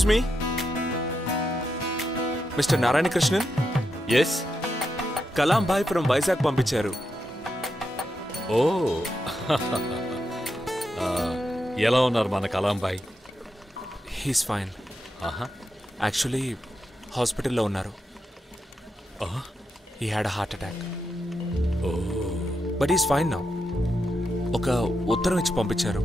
Excuse me, mister Narayana Krishnan. Yes, Kalam bhai from Vizag పంపించారు. ఓ ఎలా ఉన్నారు మన Kalam bhai? He's fine. Actually హాస్పిటల్లో ఉన్నారు. He had a heart attack. But is fine now. ఒక ఉత్తరం ఇచ్చి పంపించారు.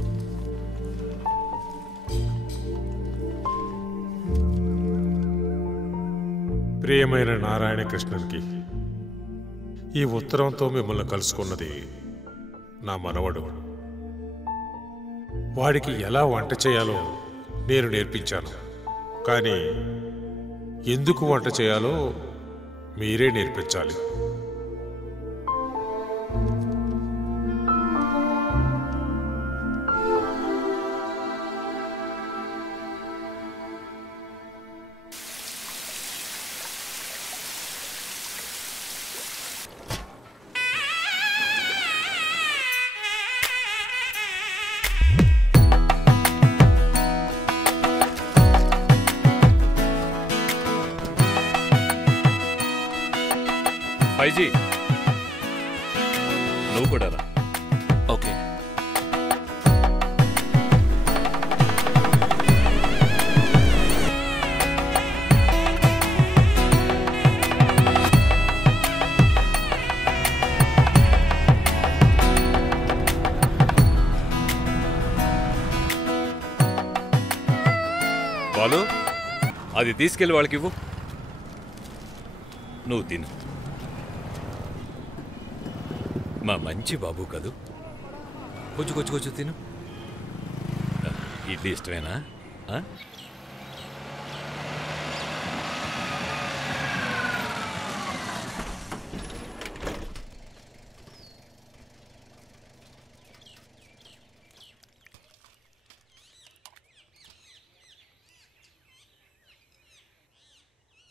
ప్రియమైన నారాయణ కృష్ణన్కి, ఈ ఉత్తరంతో మిమ్మల్ని కలుసుకున్నది నా మనవడు. వాడికి ఎలా వంట చేయాలో నేను నేర్పించాను, కానీ ఎందుకు వంట చేయాలో మీరే నేర్పించాలి. ఫైజీ, నువ్వు కూడా రా. ఓకే. బాలు, అది తీసుకెళ్ళి వాళ్ళకి ఇవ్వు. నువ్వు తిను. మా మంచి బాబు కదూ. కొంచెం కొంచెం కొంచెం తిను. ఇడ్లీ ఇష్టమేనా?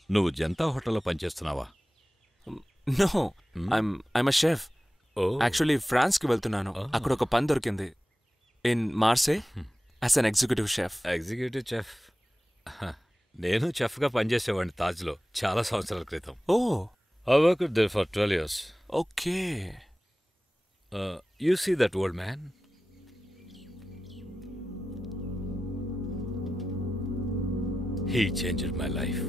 నువ్వు జనతా హోటల్లో పనిచేస్తున్నావా? No, I'm a chef. Actually France కి వెళ్తున్నాను. అక్కడ ఒక పని దొరికింది in Marseille as an executive chef. Executive chef? నేను చెఫ్గా పనిచేసేవాడిని తాజ్లో చాలా సంవత్సరాల క్రితం. Oh, I worked there for 12 years. Okay. You see that old man? He changed my life.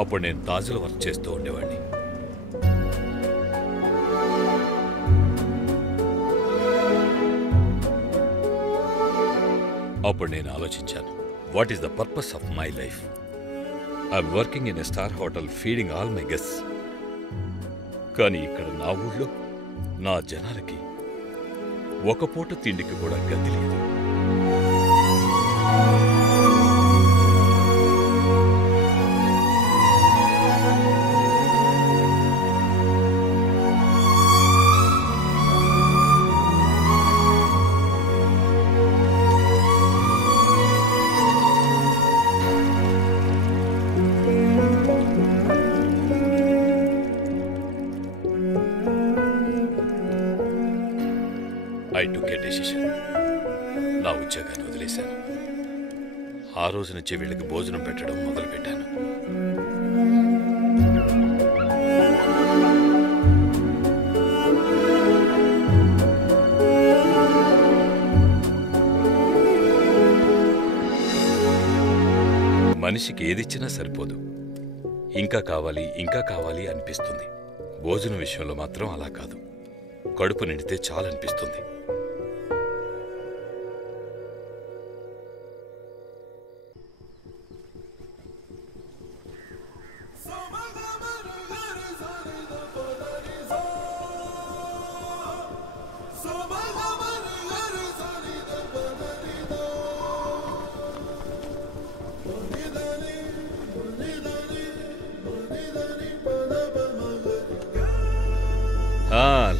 అప్పుడు నేను తాజ్లో వర్క్ చేస్తూ ఉండేవాడిని. అప్పుడు నేను ఆలోచించాను, what is the purpose of my life? I'm working in a star hotel, feeding all my guests. కానీ ఇక్కడ నా ఊళ్ళో నా జనాలకి ఒక పూట తిండికి కూడా గతి లేదు. I took a decision. నా ఉద్యోగాన్ని వదిలేశాను. ఆ రోజు నుంచి వీళ్ళకి భోజనం పెట్టడం మొదలుపెట్టాను. మనిషికి ఏదిచ్చినా సరిపోదు. ఇంకా కావాలి, ఇంకా కావాలి అనిపిస్తుంది. భోజనం విషయంలో మాత్రం అలా కాదు. కడుపు నిండితే చాలనిపిస్తుంది.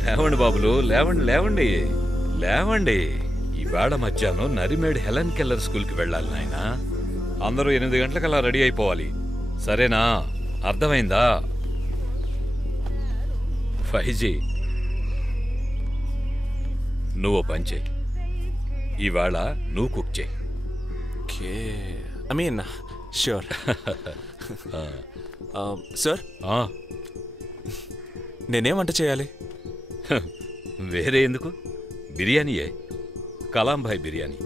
లేవండి బాబులు, లేవండి లేవండి లేవండి. ఈవేళ మధ్యాహ్నం నరిమేడ్ హెలెన్ కెల్లర్ స్కూల్కి వెళ్ళాలి నాయనా. అందరూ 8 గంటలకల్లా రెడీ అయిపోవాలి, సరేనా? అర్థమైందా? ఫైజీ, నువ్వు పని చేయి, ఇవాళ నువ్వు కుక్ చేయి. Okay, I mean sure. Sir, నేనేం వంట చేయాలి? వేరే ఎందుకు, బిర్యానీయే, కలాంభాయ్ బిర్యానీ.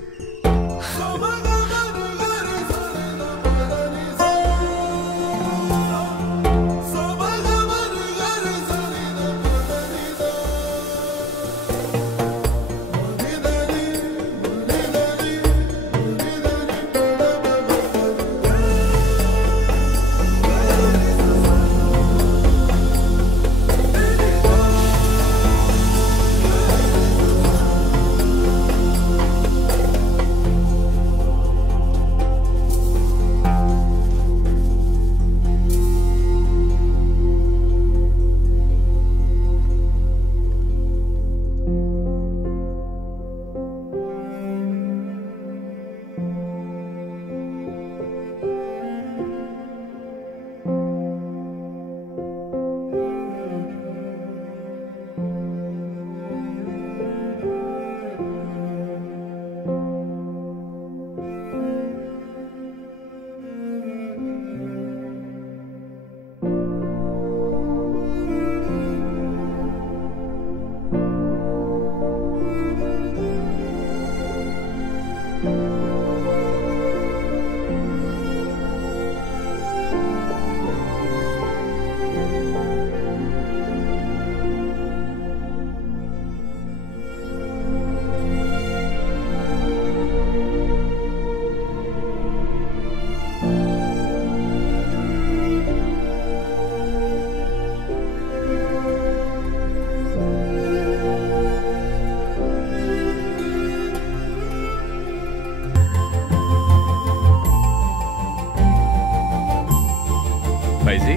ఫైజీ,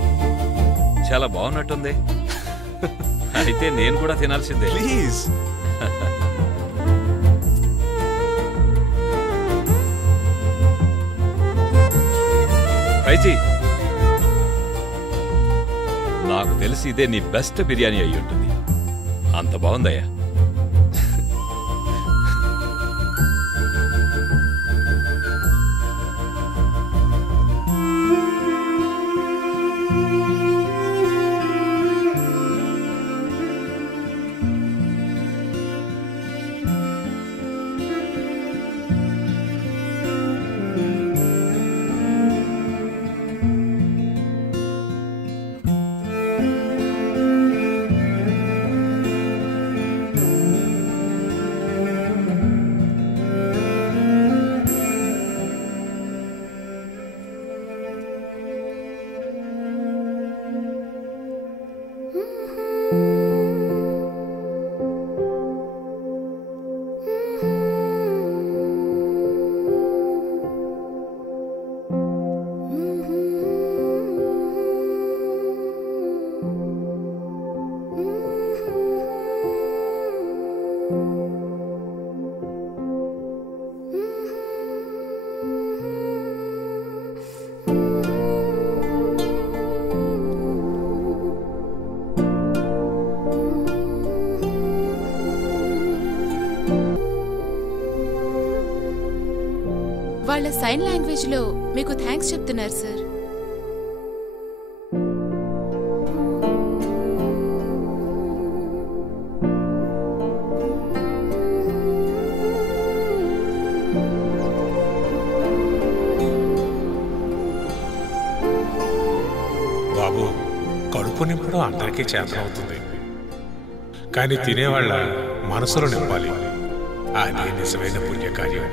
చాలా బాగున్నట్టుంది. అయితే నేను కూడా తినాల్సిందే. ప్లీజ్. ఫైజీ, నాకు తెలిసి ఇదే నీ బెస్ట్ బిర్యానీ అయి ఉంటుంది. అంత బాగుందయ్యా. వాళ్ళ సైన్ లాంగ్వేజ్ లో మీకు థ్యాంక్స్ చెప్తున్నారు సార్. బాబు, కడుపు నింపడం అందరికీ చేతనవుతుంది, కానీ తినేవాళ్ళ మనసులో నింపాలి. అదే నిజమైన పుణ్యకార్యం.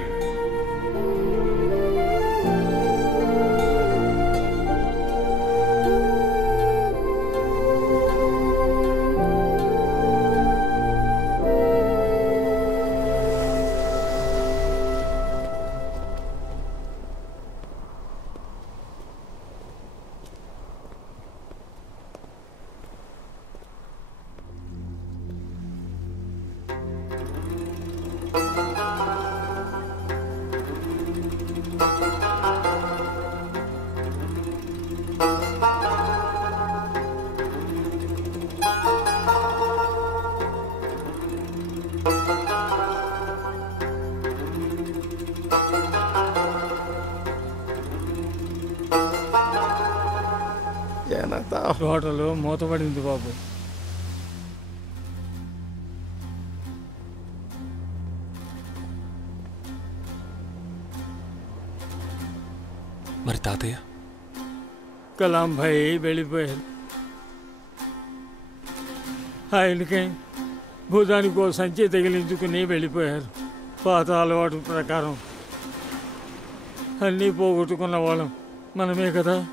హోటల్ మూతపడింది బాబు. మరి తాతయ్య? కలాం భాయ్ వెళ్ళిపోయారు. ఆయనకే భూదానికో సంచి తగిలించుకుని వెళ్ళిపోయారు. పాత అలవాటు ప్రకారం అన్నీ పోగొట్టుకున్న వాళ్ళం మనమే కదా.